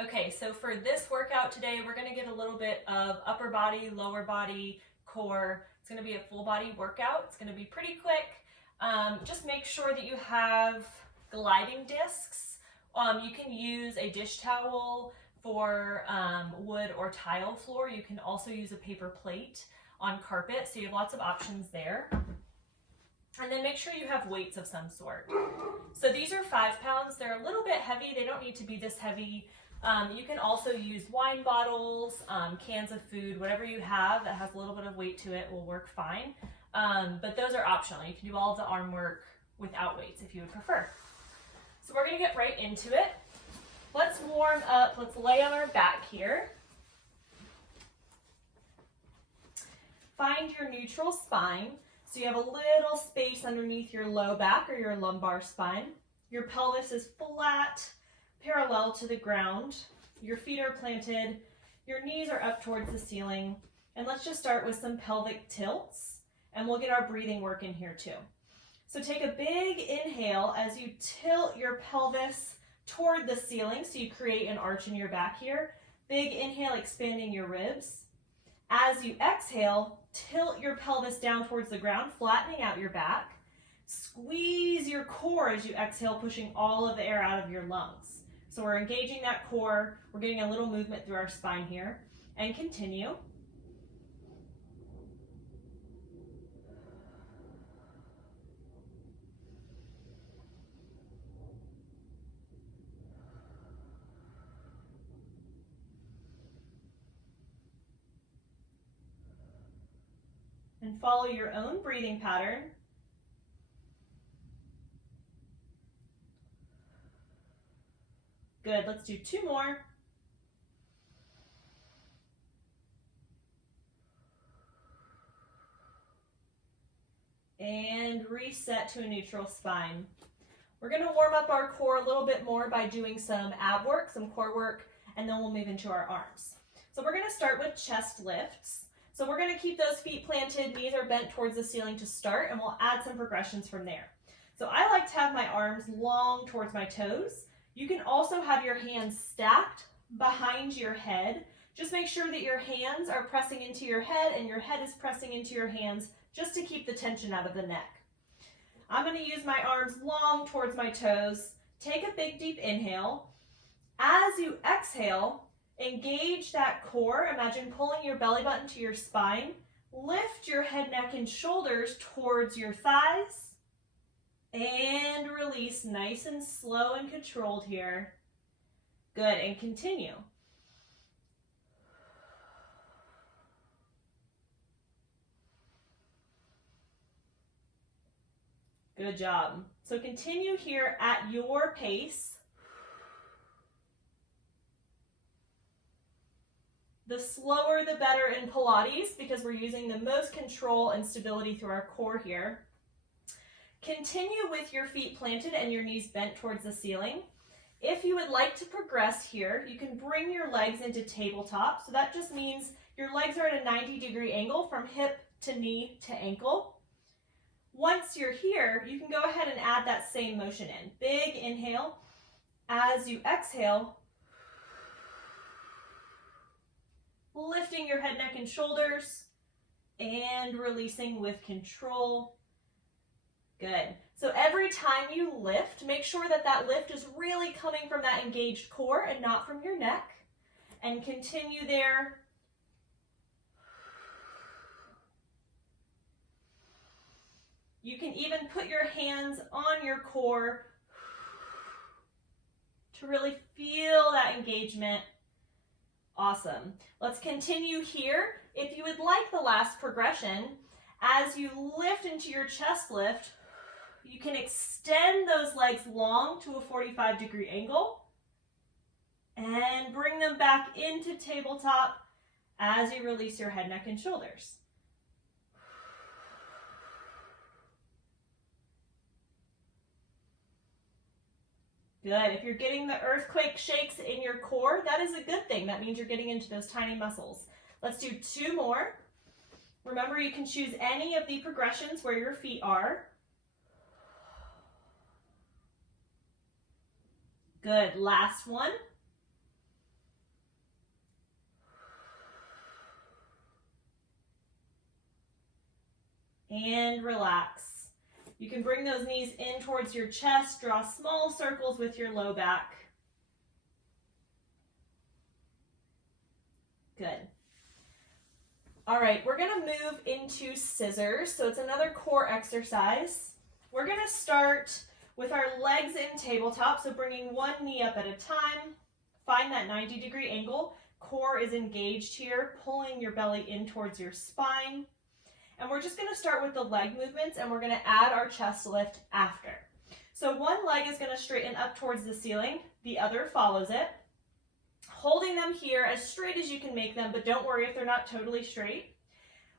Okay, so for this workout today, we're gonna get a little bit of upper body, lower body, core. It's gonna be a full body workout. It's gonna be pretty quick. Just make sure that you have gliding discs. You can use a dish towel for wood or tile floor. You can also use a paper plate on carpet, so you have lots of options there. And then make sure you have weights of some sort. So these are 5 pounds. They're a little bit heavy. They don't need to be this heavy. You can also use wine bottles, cans of food, whatever you have that has a little bit of weight to it will work fine. But those are optional. You can do all of the arm work without weights if you would prefer. So we're going to get right into it. Let's warm up. Let's lay on our back here. Find your neutral spine. So you have a little space underneath your low back or your lumbar spine. Your pelvis is flat, parallel to the ground. Your feet are planted. Your knees are up towards the ceiling. And let's just start with some pelvic tilts. And we'll get our breathing work in here too. So take a big inhale as you tilt your pelvis toward the ceiling. So you create an arch in your back here. Big inhale, expanding your ribs. As you exhale, tilt your pelvis down towards the ground, flattening out your back. Squeeze your core as you exhale, pushing all of the air out of your lungs. So we're engaging that core. We're getting a little movement through our spine here. And continue. And follow your own breathing pattern. Good, let's do 2 more. And reset to a neutral spine. We're going to warm up our core a little bit more by doing some ab work, some core work, and then we'll move into our arms. So we're going to start with chest lifts. So we're going to keep those feet planted, knees are bent towards the ceiling to start, and we'll add some progressions from there. So I like to have my arms long towards my toes. You can also have your hands stacked behind your head. Just make sure that your hands are pressing into your head and your head is pressing into your hands just to keep the tension out of the neck. I'm going to use my arms long towards my toes. Take a big deep inhale. As you exhale, engage that core. Imagine pulling your belly button to your spine. Lift your head, neck, and shoulders towards your thighs. And release nice and slow and controlled here. Good, and continue. Good job. So continue here at your pace. The slower the better in Pilates because we're using the most control and stability through our core here. Continue with your feet planted and your knees bent towards the ceiling. If you would like to progress here, you can bring your legs into tabletop. So that just means your legs are at a 90-degree angle from hip to knee to ankle. Once you're here, you can go ahead and add that same motion in. Big inhale. As you exhale, lifting your head, neck, and shoulders, and releasing with control. Good. So every time you lift, make sure that that lift is really coming from that engaged core and not from your neck. And continue there. You can even put your hands on your core to really feel that engagement. Awesome. Let's continue here. If you would like the last progression, as you lift into your chest lift, you can extend those legs long to a 45-degree angle and bring them back into tabletop as you release your head, neck, and shoulders. Good. If you're getting the earthquake shakes in your core, that is a good thing. That means you're getting into those tiny muscles. Let's do 2 more. Remember, you can choose any of the progressions where your feet are. Good. Last one. and relax. You can bring those knees in towards your chest, draw small circles with your low back. Good. All right, we're gonna move into scissors. So it's another core exercise. We're gonna start with our legs in tabletop. So bringing one knee up at a time, find that 90-degree angle. Core is engaged here, pulling your belly in towards your spine. And we're just gonna start with the leg movements and we're gonna add our chest lift after. So one leg is gonna straighten up towards the ceiling, the other follows it. Holding them here as straight as you can make them, but don't worry if they're not totally straight.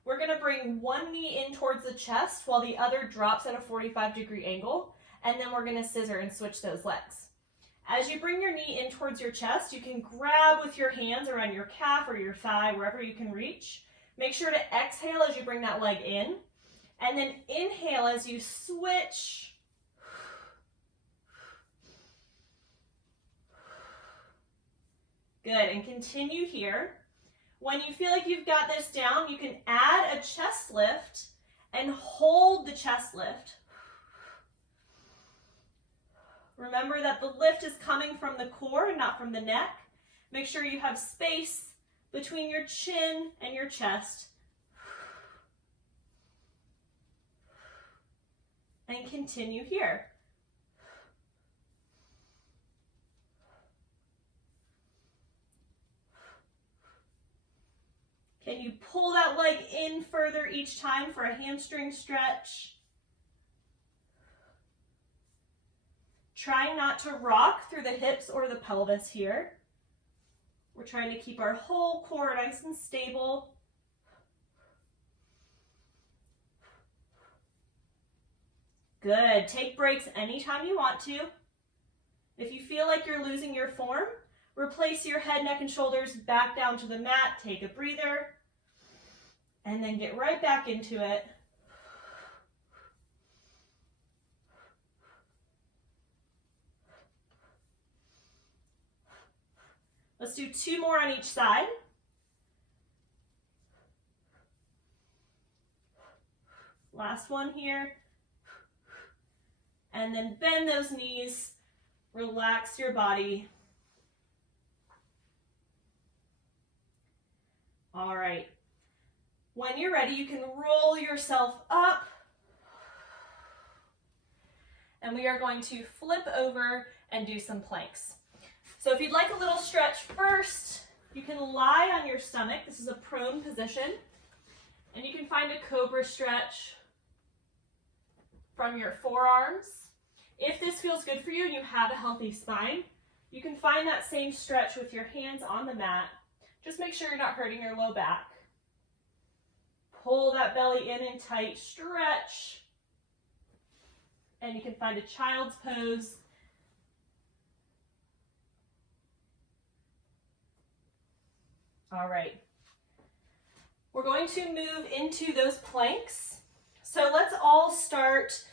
We're gonna bring one knee in towards the chest while the other drops at a 45-degree angle, and then we're gonna scissor and switch those legs. As you bring your knee in towards your chest, you can grab with your hands around your calf or your thigh, wherever you can reach. Make sure to exhale as you bring that leg in, and then inhale as you switch. Good, and continue here. When you feel like you've got this down, you can add a chest lift and hold the chest lift. Remember that the lift is coming from the core and not from the neck. Make sure you have space between your chin and your chest. And continue here. Can you pull that leg in further each time for a hamstring stretch? Try not to rock through the hips or the pelvis here. We're trying to keep our whole core nice and stable. Good. Take breaks anytime you want to. If you feel like you're losing your form, replace your head, neck, and shoulders back down to the mat. Take a breather. And then get right back into it. Let's do 2 more on each side. Last one here. And then bend those knees. Relax your body. All right. When you're ready, you can roll yourself up. And we are going to flip over and do some planks. So if you'd like a little stretch first, you can lie on your stomach. This is a prone position. And you can find a cobra stretch from your forearms. If this feels good for you and you have a healthy spine, you can find that same stretch with your hands on the mat. Just make sure you're not hurting your low back. Pull that belly in and tight, stretch. And you can find a child's pose. All right. We're going to move into those planks. So let's all start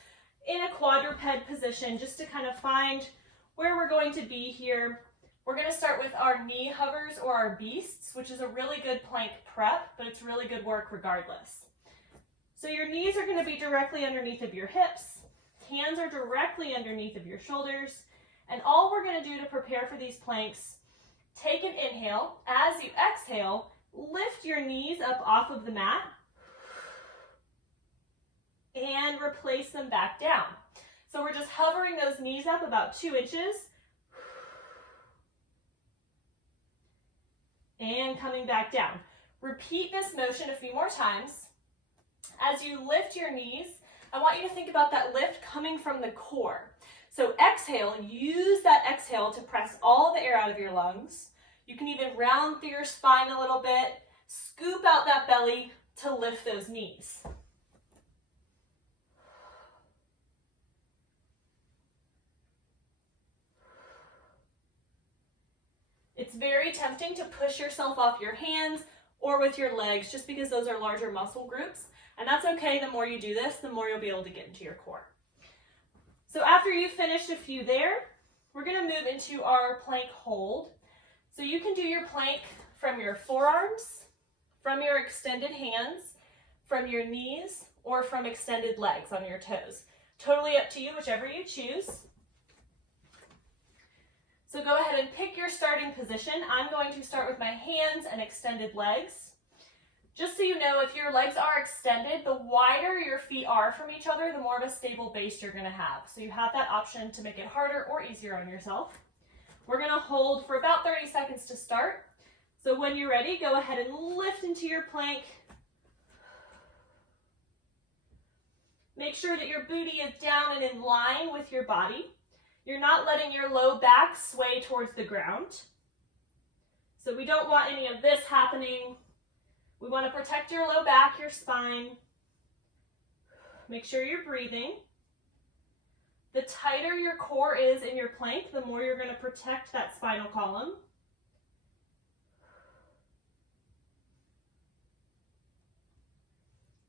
in a quadruped position just to kind of find where we're going to be here. We're going to start with our knee hovers or our beasts, which is a really good plank prep, but it's really good work regardless. So your knees are going to be directly underneath of your hips. Hands are directly underneath of your shoulders. And all we're going to do to prepare for these planks, take an inhale. As you exhale, lift your knees up off of the mat and replace them back down. So we're just hovering those knees up about 2 inches. And coming back down. Repeat this motion a few more times. As you lift your knees, I want you to think about that lift coming from the core. So exhale, use that exhale to press all the air out of your lungs. You can even round through your spine a little bit, scoop out that belly to lift those knees. It's very tempting to push yourself off your hands or with your legs just because those are larger muscle groups. And that's okay. The more you do this, the more you'll be able to get into your core. So after you've finished a few there, we're going to move into our plank hold. So you can do your plank from your forearms, from your extended hands, from your knees, or from extended legs on your toes. Totally up to you, whichever you choose. So go ahead and pick your starting position. I'm going to start with my hands and extended legs. Just so you know, if your legs are extended, the wider your feet are from each other, the more of a stable base you're going to have. So you have that option to make it harder or easier on yourself. We're going to hold for about 30 seconds to start. So when you're ready, go ahead and lift into your plank. Make sure that your booty is down and in line with your body. You're not letting your low back sway towards the ground. So we don't want any of this happening. We want to protect your low back, your spine. Make sure you're breathing. The tighter your core is in your plank, the more you're going to protect that spinal column.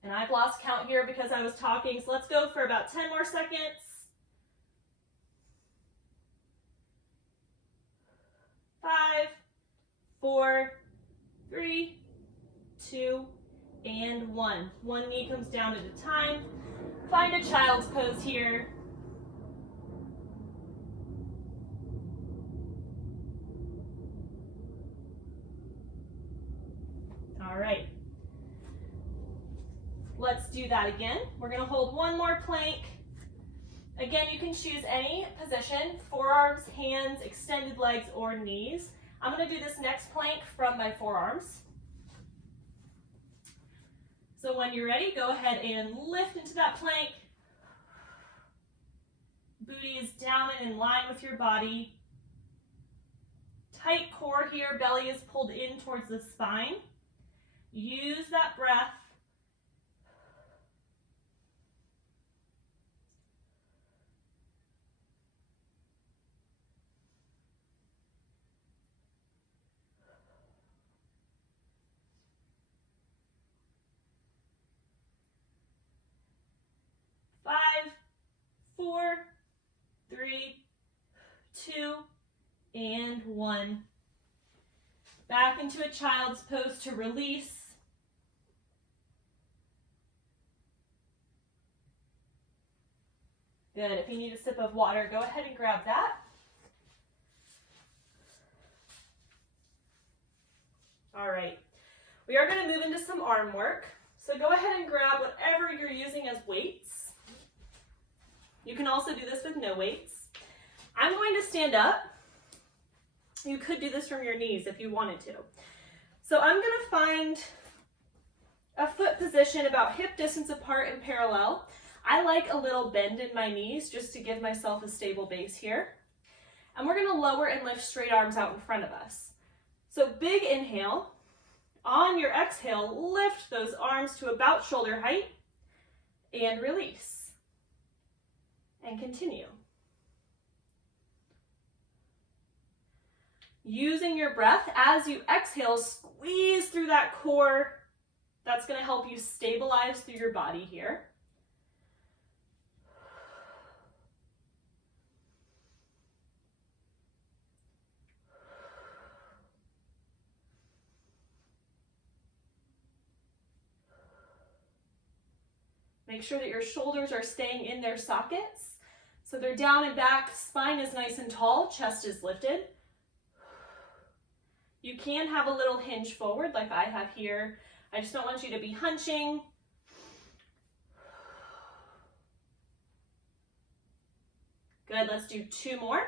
And I've lost count here because I was talking, so let's go for about 10 more seconds. 5, 4, 3, 2, and 1. One knee comes down at a time. Find a child's pose here. All right. Let's do that again. We're going to hold one more plank. Again, you can choose any position, forearms, hands, extended legs, or knees. I'm going to do this next plank from my forearms. So when you're ready, go ahead and lift into that plank. Booty is down and in line with your body. Tight core here, belly is pulled in towards the spine. Use that breath. Five, 4, 3, 2, and 1. Back into a child's pose to release. Good. If you need a sip of water, go ahead and grab that. All right. We are going to move into some arm work. So go ahead and grab whatever you're using as weights. You can also do this with no weights. I'm going to stand up. You could do this from your knees if you wanted to. So I'm going to find a foot position about hip distance apart and parallel. I like a little bend in my knees just to give myself a stable base here. And we're going to lower and lift straight arms out in front of us. So big inhale. On your exhale, lift those arms to about shoulder height and release. And continue. Using your breath as you exhale, squeeze through that core. That's going to help you stabilize through your body here. Make sure that your shoulders are staying in their sockets. So they're down and back, spine is nice and tall, chest is lifted. You can have a little hinge forward like I have here. I just don't want you to be hunching. Good, let's do 2 more.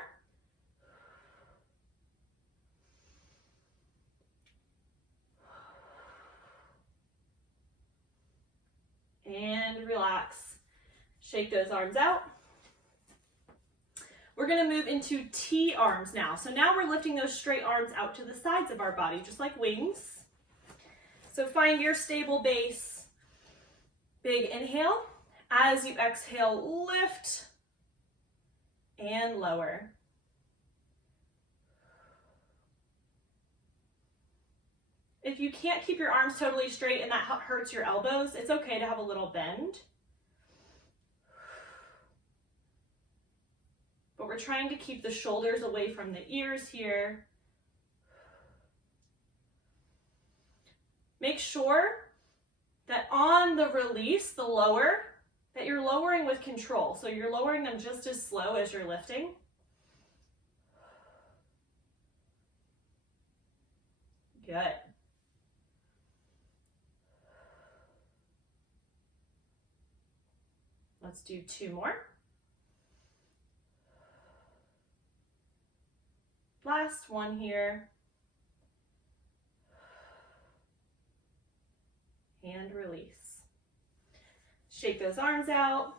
And relax. Shake those arms out. We're going to move into T arms now. So now we're lifting those straight arms out to the sides of our body, just like wings. So find your stable base. Big inhale. As you exhale, lift and lower. If you can't keep your arms totally straight and that hurts your elbows, it's okay to have a little bend. But we're trying to keep the shoulders away from the ears here. Make sure that on the release, the lower, that you're lowering with control. So you're lowering them just as slow as you're lifting. Good. Let's do 2 more. Last one here. And release. Shake those arms out.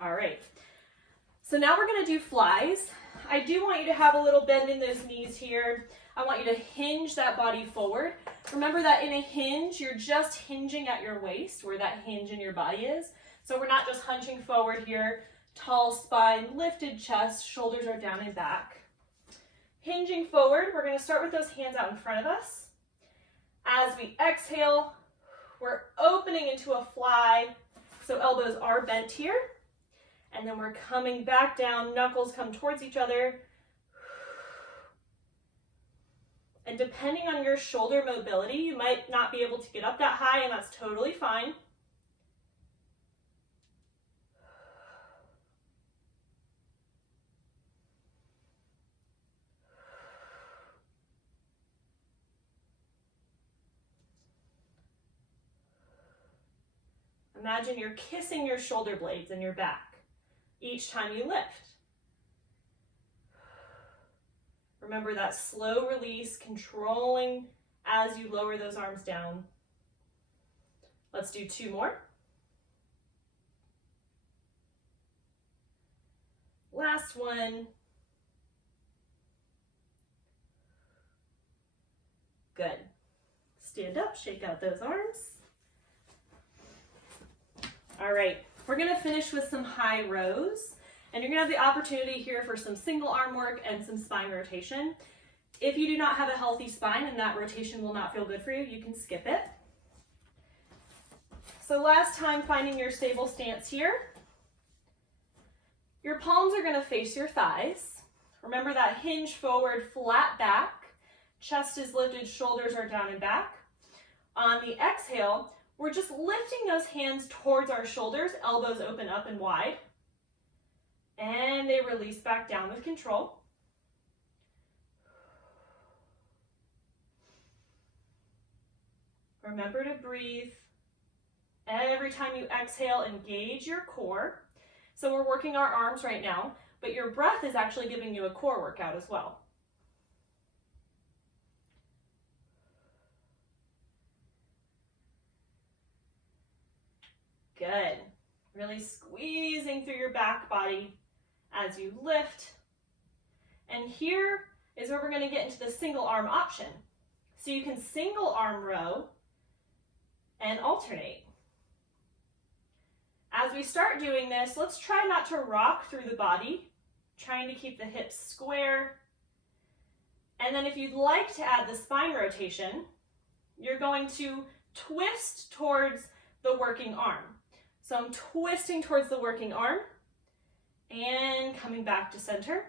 All right. So now we're going to do flies. I do want you to have a little bend in those knees here. I want you to hinge that body forward. Remember that in a hinge, you're just hinging at your waist, where that hinge in your body is. So we're not just hunching forward here. Tall spine, lifted chest, shoulders are down and back. Hinging forward, we're going to start with those hands out in front of us. As we exhale, we're opening into a fly, so elbows are bent here. And then we're coming back down, knuckles come towards each other. And depending on your shoulder mobility, you might not be able to get up that high, and that's totally fine. Imagine you're kissing your shoulder blades in your back each time you lift. Remember that slow release, controlling as you lower those arms down. Let's do 2 more. Last one. Good. Stand up, shake out those arms. All right, we're gonna finish with some high rows, and you're gonna have the opportunity here for some single arm work and some spine rotation. If you do not have a healthy spine and that rotation will not feel good for you, you can skip it. So last time, finding your stable stance here. Your palms are gonna face your thighs. Remember that hinge forward, flat back. Chest is lifted, shoulders are down and back. On the exhale, we're just lifting those hands towards our shoulders, elbows open up and wide. And they release back down with control. Remember to breathe. Every time you exhale, engage your core. So we're working our arms right now, but your breath is actually giving you a core workout as well. Good. Really squeezing through your back body as you lift. And here is where we're going to get into the single arm option. So you can single arm row and alternate. As we start doing this, let's try not to rock through the body, trying to keep the hips square. And then if you'd like to add the spine rotation, you're going to twist towards the working arm. So I'm twisting towards the working arm and coming back to center.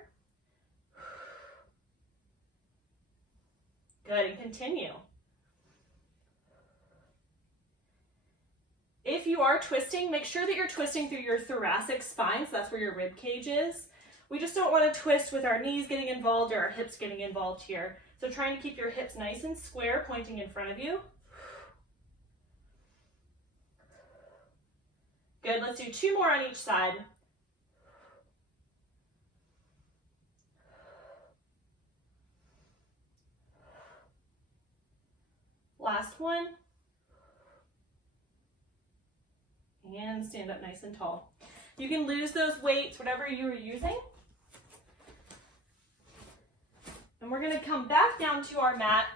Good, and continue. If you are twisting, make sure that you're twisting through your thoracic spine, so that's where your rib cage is. We just don't want to twist with our knees getting involved or our hips getting involved here. So trying to keep your hips nice and square, pointing in front of you. Good, let's do 2 more on each side. Last one. And stand up nice and tall. You can lose those weights, whatever you were using. And we're gonna come back down to our mat.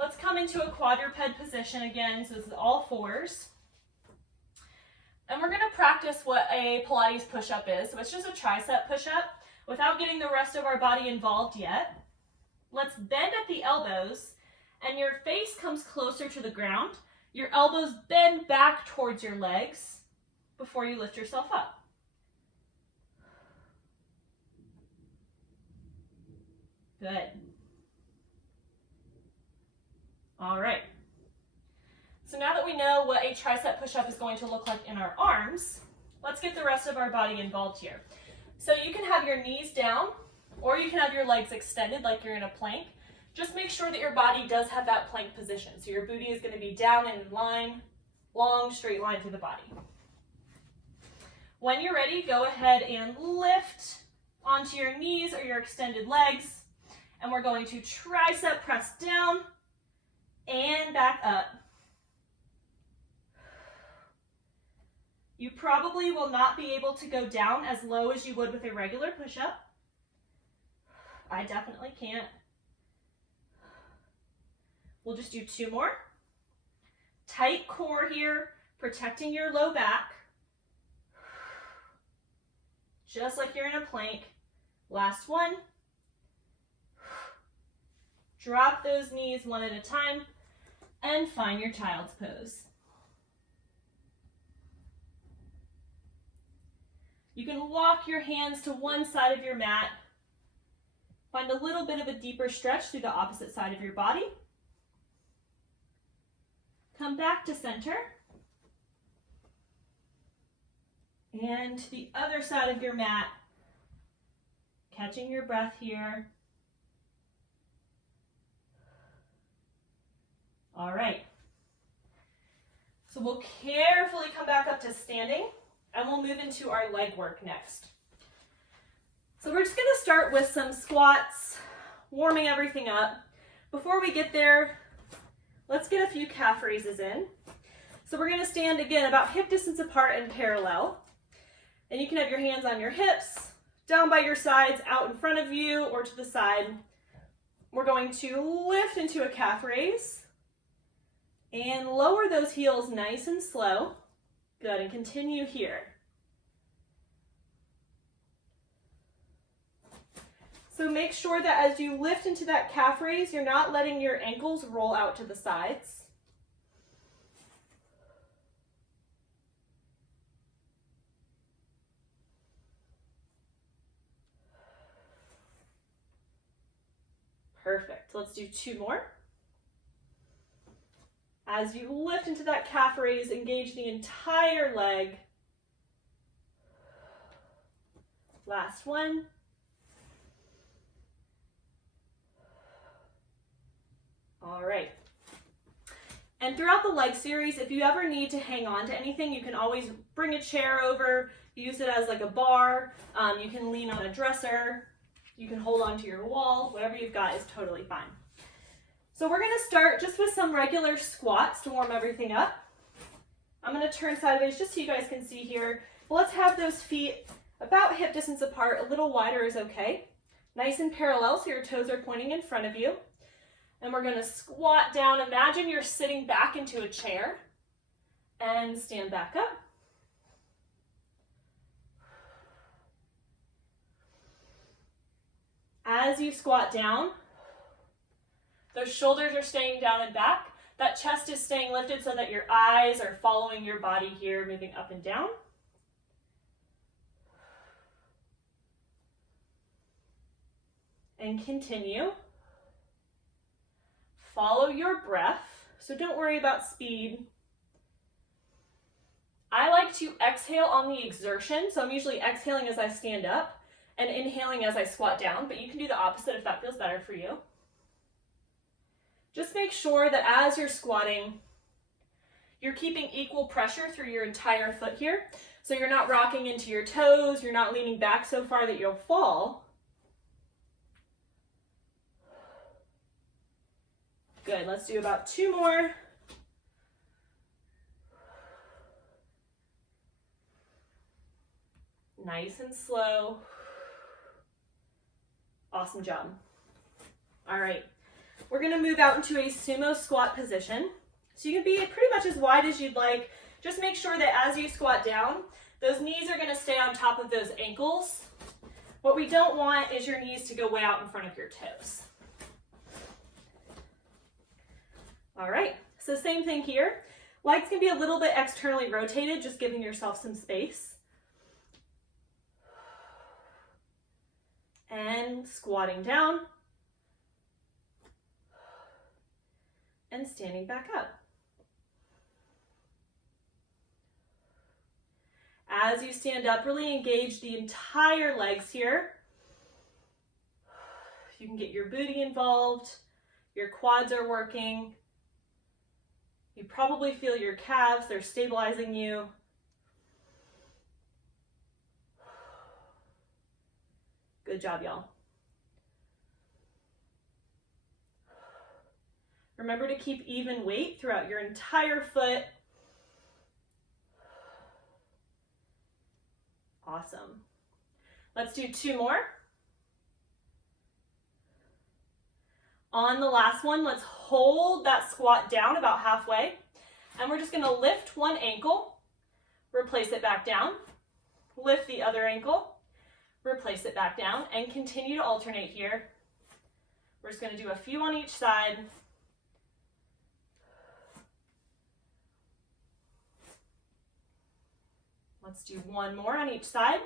Let's come into a quadruped position again. So this is all 4s. And we're gonna practice what a Pilates push-up is. So it's just a tricep push-up without getting the rest of our body involved yet. Let's bend at the elbows and your face comes closer to the ground. Your elbows bend back towards your legs before you lift yourself up. Good. All right. So now that we know what a tricep push-up is going to look like in our arms, let's get the rest of our body involved here. So you can have your knees down, or you can have your legs extended like you're in a plank. Just make sure that your body does have that plank position. So your booty is going to be down and in line, long straight line through the body. When you're ready, go ahead and lift onto your knees or your extended legs. And we're going to tricep press down and back up. You probably will not be able to go down as low as you would with a regular push-up. I definitely can't. We'll just do 2 more. Tight core here, protecting your low back. Just like you're in a plank. Last one. Drop those knees one at a time and find your child's pose. You can walk your hands to one side of your mat. Find a little bit of a deeper stretch through the opposite side of your body. Come back to center. And to the other side of your mat, catching your breath here. All right. So we'll carefully come back up to standing, and we'll move into our leg work next. So we're just going to start with some squats, warming everything up. Before we get there, let's get a few calf raises in. So we're going to stand again about hip distance apart and parallel. And you can have your hands on your hips, down by your sides, out in front of you, or to the side. We're going to lift into a calf raise and lower those heels nice and slow. Good, and continue here. So make sure that as you lift into that calf raise, you're not letting your ankles roll out to the sides. Perfect. Let's do 2 more. As you lift into that calf raise, engage the entire leg. Last one. All right. And throughout the leg series, if you ever need to hang on to anything, you can always bring a chair over, use it as like a bar. You can lean on a dresser. You can hold onto your wall. Whatever you've got is totally fine. So we're going to start just with some regular squats to warm everything up. I'm going to turn sideways just so you guys can see here. But let's have those feet about hip distance apart. A little wider is okay. Nice and parallel so your toes are pointing in front of you. And we're going to squat down. Imagine you're sitting back into a chair and stand back up. As you squat down, those shoulders are staying down and back. That chest is staying lifted so that your eyes are following your body here, moving up and down. And continue. Follow your breath, so don't worry about speed. I like to exhale on the exertion, so I'm usually exhaling as I stand up and inhaling as I squat down, but you can do the opposite if that feels better for you. Just make sure that as you're squatting, you're keeping equal pressure through your entire foot here, so you're not rocking into your toes, you're not leaning back so far that you'll fall. Good, let's do about 2 more. Nice and slow. Awesome job. All right, we're gonna move out into a sumo squat position. So you can be pretty much as wide as you'd like. Just make sure that as you squat down, those knees are gonna stay on top of those ankles. What we don't want is your knees to go way out in front of your toes. All right, so same thing here. Legs can be a little bit externally rotated, just giving yourself some space. And squatting down. and standing back up. As you stand up, really engage the entire legs here. You can get your booty involved, your quads are working. You probably feel your calves, they're stabilizing you. Good job, y'all. Remember to keep even weight throughout your entire foot. Awesome. Let's do 2 more. On the last one, let's hold that squat down about halfway. And we're just gonna lift one ankle, replace it back down, lift the other ankle, replace it back down, and continue to alternate here. We're just gonna do a few on each side. Let's do 1 more on each side.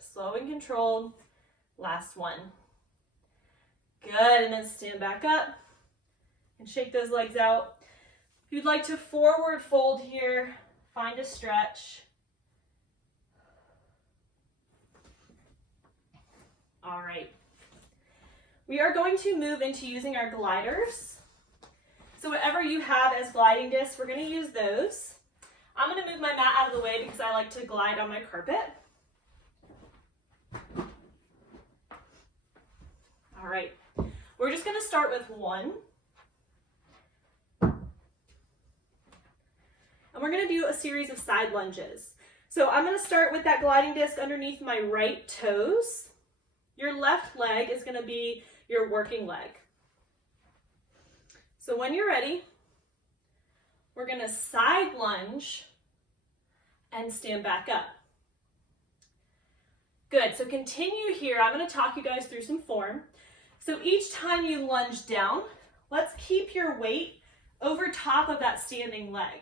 Slow and controlled. Last one. Good, and then stand back up and shake those legs out. If you'd like to forward fold here, find a stretch. All right. We are going to move into using our gliders. So whatever you have as gliding discs, we're going to use those. I'm going to move my mat out of the way because I like to glide on my carpet. All right. We're just going to start with 1. And we're going to do a series of side lunges. So I'm going to start with that gliding disc underneath my right toes. Your left leg is going to be your working leg. So when you're ready, we're going to side lunge and stand back up. Good, so continue here. I'm going to talk you guys through some form. So each time you lunge down, let's keep your weight over top of that standing leg.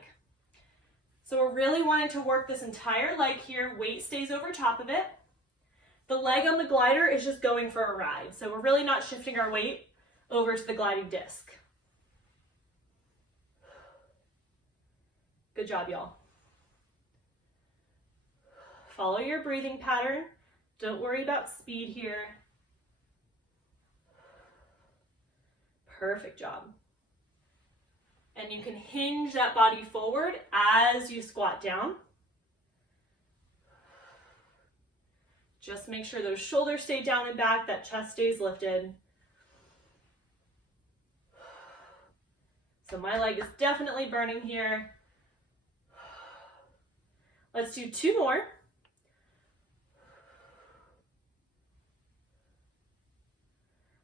So we're really wanting to work this entire leg here. Weight stays over top of it. The leg on the glider is just going for a ride. So we're really not shifting our weight over to the gliding disc. Good job, y'all. Follow your breathing pattern. Don't worry about speed here. Perfect job. And you can hinge that body forward as you squat down. Just make sure those shoulders stay down and back, that chest stays lifted. So my leg is definitely burning here. Let's do 2 more.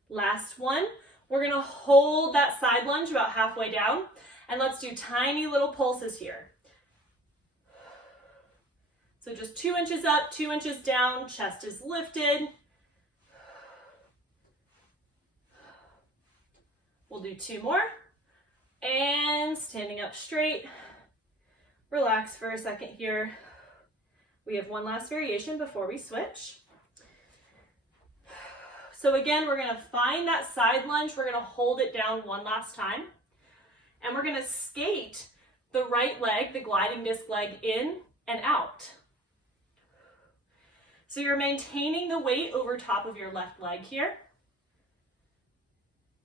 Last one. We're going to hold that side lunge about halfway down, and let's do tiny little pulses here. So just 2 inches up, 2 inches down, chest is lifted. We'll do 2 more, and standing up straight. Relax for a second here. We have one last variation before we switch. So again, we're going to find that side lunge. We're going to hold it down one last time. And we're going to skate the right leg, the gliding disc leg, in and out. So you're maintaining the weight over top of your left leg here.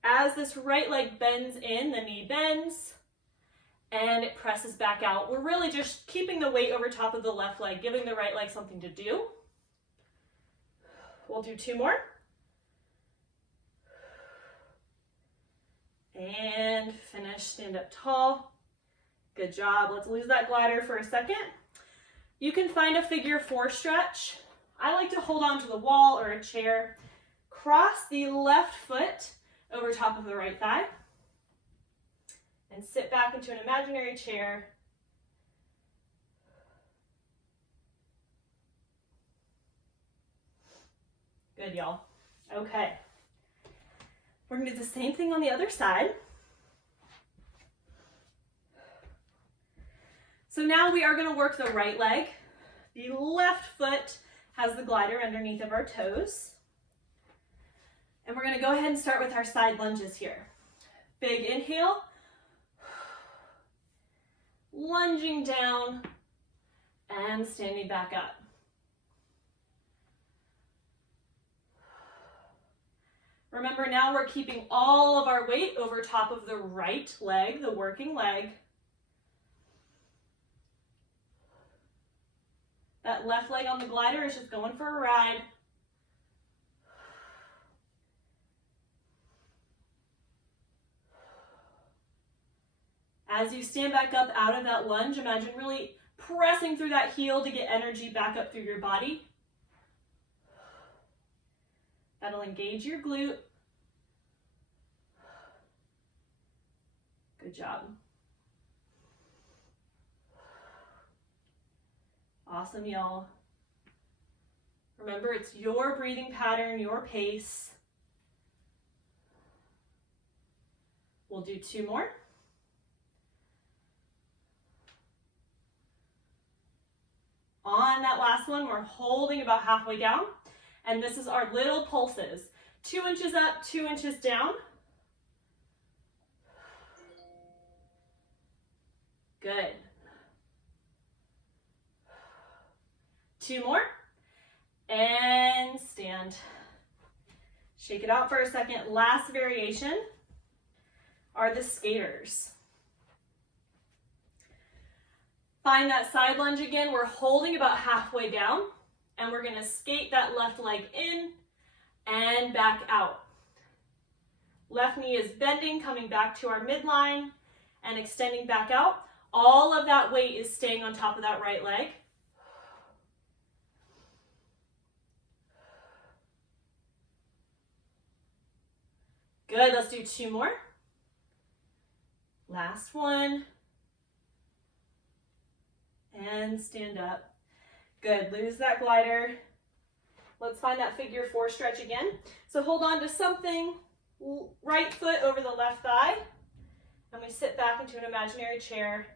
As this right leg bends in, the knee bends, and it presses back out. We're really just keeping the weight over top of the left leg, giving the right leg something to do. We'll do 2 more. And finish, stand up tall. Good job. Let's lose that glider for a second. You can find a figure 4 stretch. I like to hold on to the wall or a chair. Cross the left foot over top of the right thigh. And sit back into an imaginary chair. Good, y'all. Okay. We're going to do the same thing on the other side. So now we are going to work the right leg. The left foot has the glider underneath of our toes. And we're going to go ahead and start with our side lunges here. Big inhale. Lunging down and standing back up. Remember, now we're keeping all of our weight over top of the right leg, the working leg. That left leg on the glider is just going for a ride. As you stand back up out of that lunge, imagine really pressing through that heel to get energy back up through your body. That'll engage your glute. Good job. Awesome, y'all. Remember, it's your breathing pattern, your pace. We'll do 2 more. On that last one, we're holding about halfway down, and this is our little pulses. 2 inches up, 2 inches down. Good. 2 more, and stand. Shake it out for a second. Last variation are the skaters. Find that side lunge again. We're holding about halfway down, and we're gonna skate that left leg in and back out. Left knee is bending, coming back to our midline and extending back out. All of that weight is staying on top of that right leg. Good, let's do 2 more. Last one. And stand up. Good, lose that glider. Let's find that figure 4 stretch again. So hold on to something, right foot over the left thigh, and we sit back into an imaginary chair.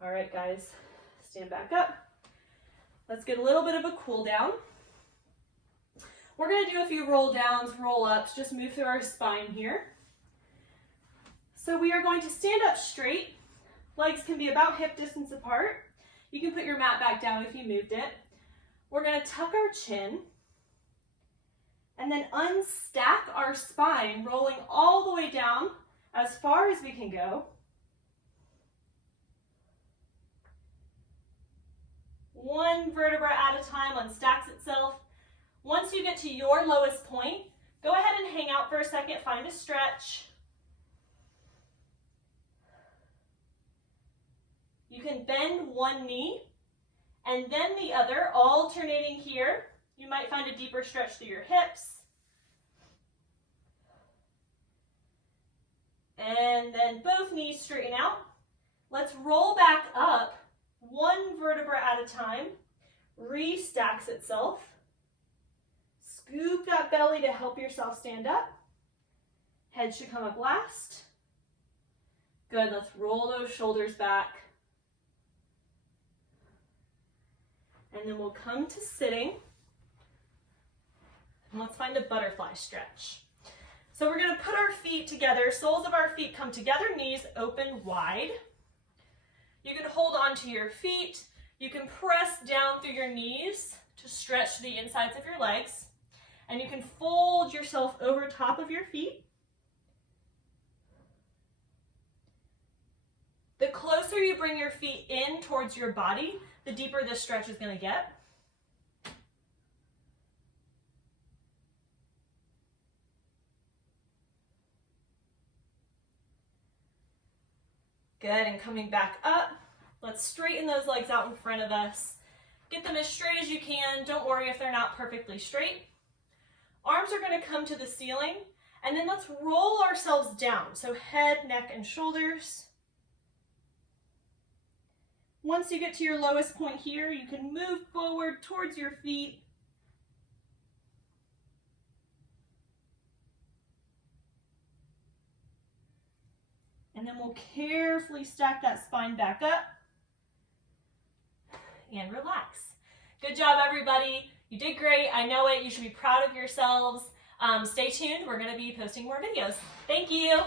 All right, guys, stand back up. Let's get a little bit of a cool down. We're gonna do a few roll downs, roll ups, just move through our spine here. So we are going to stand up straight. Legs can be about hip distance apart. You can put your mat back down if you moved it. We're gonna tuck our chin and then unstack our spine, rolling all the way down as far as we can go. One vertebra at a time unstacks itself. Once you get to your lowest point, go ahead and hang out for a second, find a stretch. You can bend one knee and then the other, alternating here. You might find a deeper stretch through your hips. And then both knees straighten out. Let's roll back up, one vertebra at a time, restacks itself. Scoop that belly to help yourself stand up. Head should come up last. Good, let's roll those shoulders back. And then we'll come to sitting. And let's find a butterfly stretch. So we're gonna put our feet together, soles of our feet come together, knees open wide. You can hold on to your feet. You can press down through your knees to stretch the insides of your legs. And you can fold yourself over top of your feet. The closer you bring your feet in towards your body, the deeper this stretch is going to get. Good, and coming back up, let's straighten those legs out in front of us. Get them as straight as you can. Don't worry if they're not perfectly straight. Arms are going to come to the ceiling, and then let's roll ourselves down. So head, neck, and shoulders. Once you get to your lowest point here, you can move forward towards your feet. And then we'll carefully stack that spine back up and relax. Good job, everybody. You did great. I know it. You should be proud of yourselves. Stay tuned. We're going to be posting more videos. Thank you.